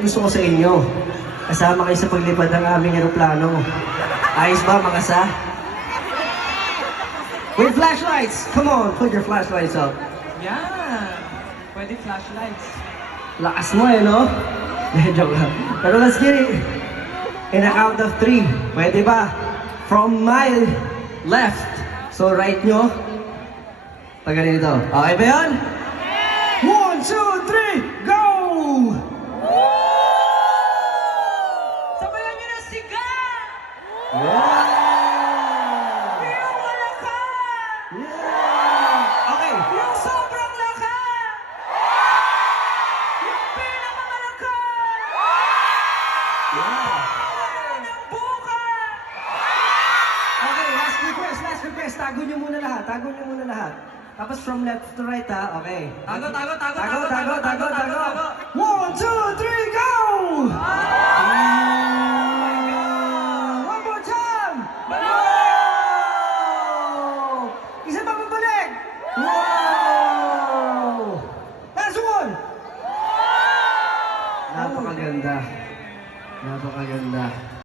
gusto ko sa inyo. Kasama kayo sa paglipad ng aming aeroplano. Ayos ba mga sa? With flashlights! Come on, put your flashlights up. Yan. Pwede flashlights. Lakas mo eh, no? Joke lang. Pero let's get it. In a count of three. Pwede ba? From my left. So right nyo. Pag ganito. Okay ba yun? Yeah! Yung malaka! Yeah! Okay. Yung sobrang laka! Yung pinakamalaka! Yeah. Ng buka! Okay, last request, last request. Tago nyo muna lahat. Tago nyo muna lahat. Tapos from left to right, ha? Okay. Tago, tago, tago, Tago, tago, tago, tago, tago, Napakaganda. Napakaganda.